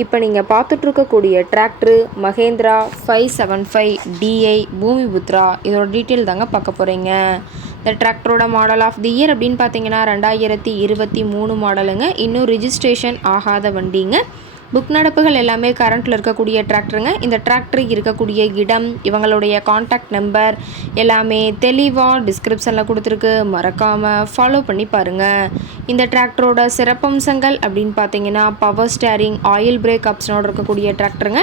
இப்போ நீங்கள் பார்த்துட்ருக்கக்கூடிய tractor Mahindra five seven five DI Bhoomiputra இதோட டீட்டெயில் தாங்க பார்க்க போகிறீங்க இந்த டிராக்டரோட மாடல் ஆஃப் தி இயர் அப்படின்னு பார்த்தீங்கன்னா ரெண்டாயிரத்தி இருபத்தி மூணு மாடலுங்க இன்னும் ரிஜிஸ்ட்ரேஷன் ஆகாத வண்டிங்க. புக் நடப்புகள் எல்லாமே கரண்ட்டில் இருக்கக்கூடிய டிராக்டருங்க இந்த டிராக்டர் இருக்கக்கூடிய இடம் இவங்களுடைய காண்டாக்ட் நம்பர் எல்லாமே தெளிவாக டிஸ்கிரிப்ஷனில் கொடுத்துருக்கு. மறக்காமல் ஃபாலோ பண்ணி பாருங்கள் இந்த டிராக்டரோட சிறப்பம்சங்கள் அப்படின்னு பார்த்தீங்கன்னா பவர் ஸ்டேரிங் ஆயில் பிரேக் ஆப்ஷனோட இருக்கக்கூடிய டிராக்டருங்க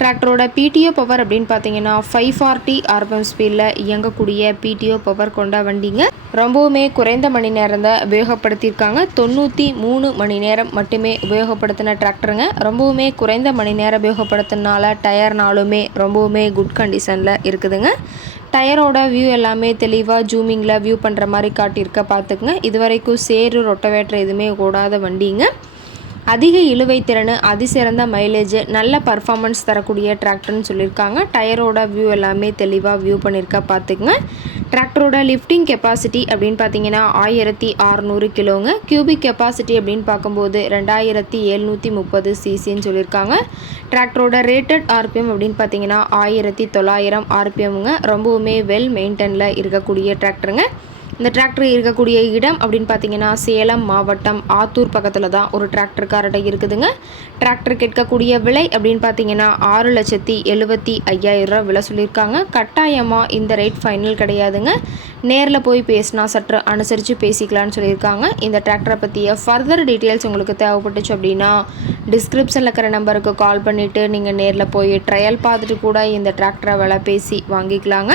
டிராக்டரோட பிடிஓ பவர் அப்படின்னு பார்த்தீங்கன்னா ஃபைவ் ஃபார்ட்டி ஆர்பிஎம் ஸ்பீடில் இயங்கக்கூடிய பிடிஓ பவர் கொண்ட வண்டிங்க. ரொம்பவுமே குறைந்த மணி நேரம் தான் உபயோகப்படுத்தியிருக்காங்க. தொண்ணூற்றி மூணு மணி நேரம் மட்டுமே உபயோகப்படுத்தின டிராக்டருங்க. ரொம்பவுமே குறைந்த மணி நேரம் உபயோகப்படுத்தினால டயர்னாலுமே ரொம்பவுமே குட் கண்டிஷனில் இருக்குதுங்க. டயரோட வியூ எல்லாமே தெளிவாக ஜூமிங்கில் வியூ பண்ணுற மாதிரி காட்டியிருக்க பார்த்துக்குங்க. இது வரைக்கும் சேரு ரொட்டவேட்டர் எதுவுமே ஓடாத வண்டிங்க. அதிக இழுவை திறன் அதிசிறந்த மைலேஜ் நல்ல பர்ஃபார்மன்ஸ் தரக்கூடிய டிராக்டர்னு சொல்லியிருக்காங்க. டயரோட வியூ எல்லாமே தெளிவாக வியூ பண்ணியிருக்கா பார்த்துக்குங்க. டிராக்டரோட லிஃப்டிங் கெப்பாசிட்டி அப்படின்னு பார்த்தீங்கன்னா ஆயிரத்தி அறநூறு கிலோங்க. கியூபிக் கெப்பாசிட்டி அப்படின்னு பார்க்கும்போது ரெண்டாயிரத்தி எழுநூற்றி முப்பது சிசின்னு சொல்லியிருக்காங்க. டிராக்டரோட ரேட்டட் ஆர்பிஎம் அப்படின்னு பார்த்தீங்கன்னா ஆயிரத்தி தொள்ளாயிரம் ஆர்பிஎம்ங்க ரொம்பவுமே வெல் மெயின்டெனில் இருக்கக்கூடிய டிராக்டருங்க இந்த டிராக்டர் இருக்கக்கூடிய இடம் அப்படின்னு பார்த்தீங்கன்னா சேலம் மாவட்டம் ஆத்தூர் பக்கத்தில் தான் ஒரு டிராக்டர்காரட்டை இருக்குதுங்க. டிராக்டர் கேட்கக்கூடிய விலை அப்படின்னு பார்த்தீங்கன்னா ஆறு லட்சத்தி எழுபத்தி ஐயாயிரம் ரூபா விலை சொல்லியிருக்காங்க. கட்டாயமாக இந்த ரேட் ஃபைனல் கிடையாதுங்க. நேரில் போய் பேசினா சற்று அனுசரித்து பேசிக்கலான்னு சொல்லியிருக்காங்க. இந்த டிராக்டரை பற்றிய ஃபர்தர் டீட்டெயில்ஸ் உங்களுக்கு தேவைப்பட்டுச்சு அப்படின்னா டிஸ்கிரிப்ஷனில் இருக்கிற நம்பருக்கு கால் பண்ணிவிட்டு நீங்கள் நேரில் போய் ட்ரையல் பார்த்துட்டு கூட இந்த டிராக்டரை விலை பேசி வாங்கிக்கலாங்க.